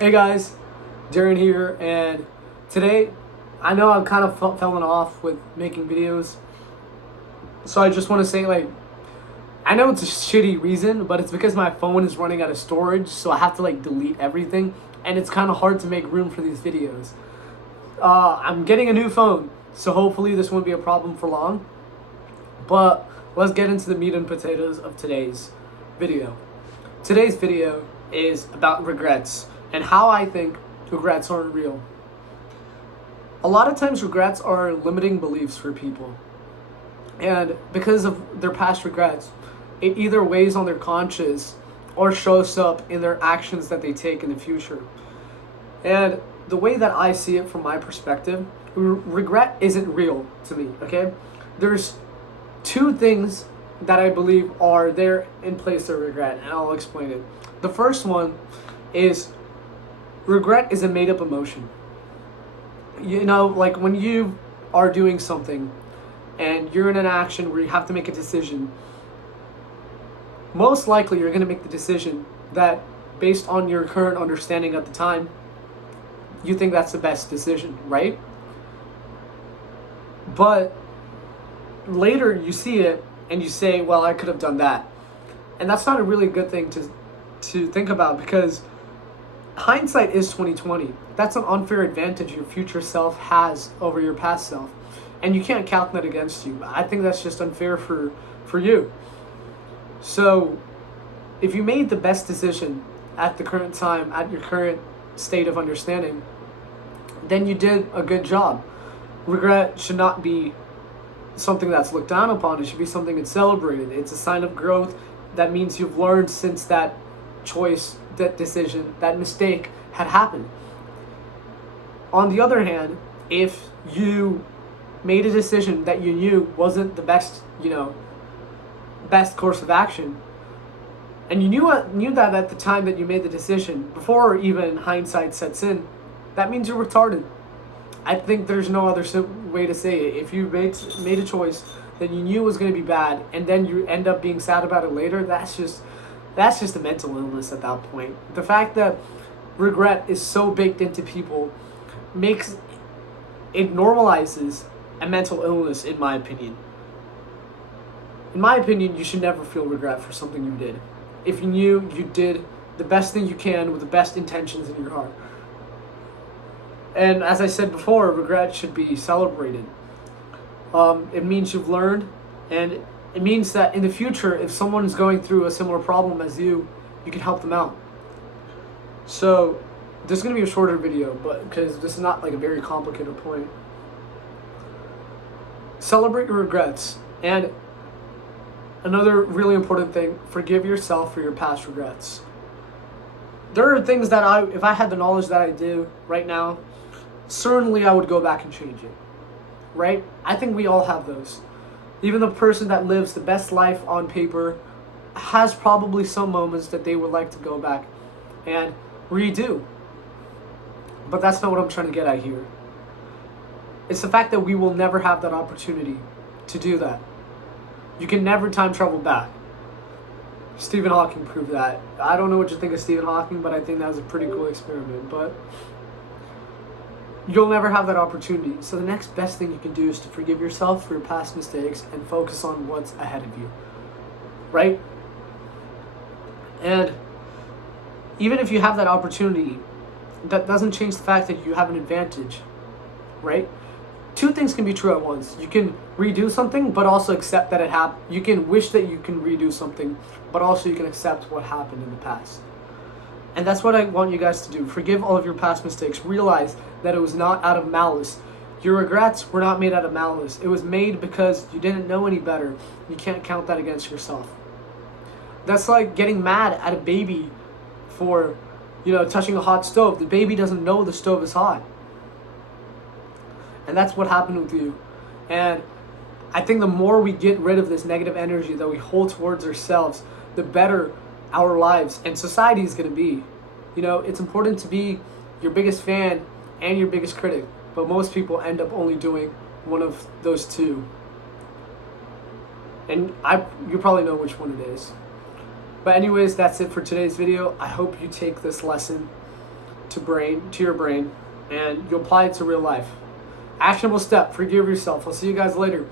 Hey guys, Darren here, and today I know I've kind of fallen off with making videos, so I just want to say, I know it's a shitty reason, but it's because my phone is running out of storage, so I have to delete everything, and it's kind of hard to make room for these videos. I'm getting a new phone, so hopefully this won't be a problem for long, but let's get into the meat and potatoes of today's video. Today's video is about regrets and how I think regrets aren't real. A lot of times, regrets are limiting beliefs for people. And because of their past regrets, it either weighs on their conscience or shows up in their actions that they take in the future. And the way that I see it from my perspective, regret isn't real to me, okay? There's two things that I believe are there in place of regret, and I'll explain it. The first one is regret is a made up emotion. Like when you are doing something and you're in an action where you have to make a decision, most likely you're going to make the decision that, based on your current understanding at the time, you think that's the best decision, right? But later you see it and you say, well, I could have done that. And that's not a really good thing to think about, because hindsight is 2020. That's an unfair advantage your future self has over your past self, and you can't count that against you. I think that's just unfair for you. So if you made the best decision at the current time, at your current state of understanding, then you did a good job. Regret should not be something that's looked down upon. It should be something that's celebrated. It's a sign of growth. That means you've learned since that choice, that decision, that mistake had happened. On the other hand, if you made a decision that you knew wasn't the best, best course of action, and you knew that at the time that you made the decision, before even hindsight sets in, that means you're retarded. I think there's no other way to say it. If you made a choice that you knew was going to be bad, and then you end up being sad about it later, that's just a mental illness at that point. The fact that regret is so baked into people normalizes a mental illness, in my opinion. In my opinion, you should never feel regret for something you did. If you knew you did the best thing you can with the best intentions in your heart. And as I said before, regret should be celebrated. It means you've learned, and it means that in the future, if someone is going through a similar problem as you can help them out. So this is going to be a shorter video, but because this is not a very complicated point. Celebrate your regrets. And another really important thing, forgive yourself for your past regrets. There are things that if I had the knowledge that I do right now, certainly I would go back and change it, right? I think we all have those. Even the person that lives the best life on paper has probably some moments that they would like to go back and redo. But that's not what I'm trying to get at here. It's the fact that we will never have that opportunity to do that. You can never time travel back. Stephen Hawking proved that. I don't know what you think of Stephen Hawking, but I think that was a pretty cool experiment. But you'll never have that opportunity. So the next best thing you can do is to forgive yourself for your past mistakes and focus on what's ahead of you. Right? And even if you have that opportunity, that doesn't change the fact that you have an advantage. Right? Two things can be true at once. You can redo something, but also accept that it happened. You can wish that you can redo something, but also you can accept what happened in the past. And that's what I want you guys to do. Forgive all of your past mistakes. Realize that it was not out of malice. Your regrets were not made out of malice. It was made because you didn't know any better. You can't count that against yourself. That's like getting mad at a baby for, touching a hot stove. The baby doesn't know the stove is hot. And that's what happened with you. And I think the more we get rid of this negative energy that we hold towards ourselves, the better our lives and society is going to be. It's important to be your biggest fan and your biggest critic, but most people end up only doing one of those two. And you probably know which one it is. But anyways, that's it for today's video. I hope you take this lesson to your brain, and you apply it to real life. Actionable step, forgive yourself. I'll see you guys later.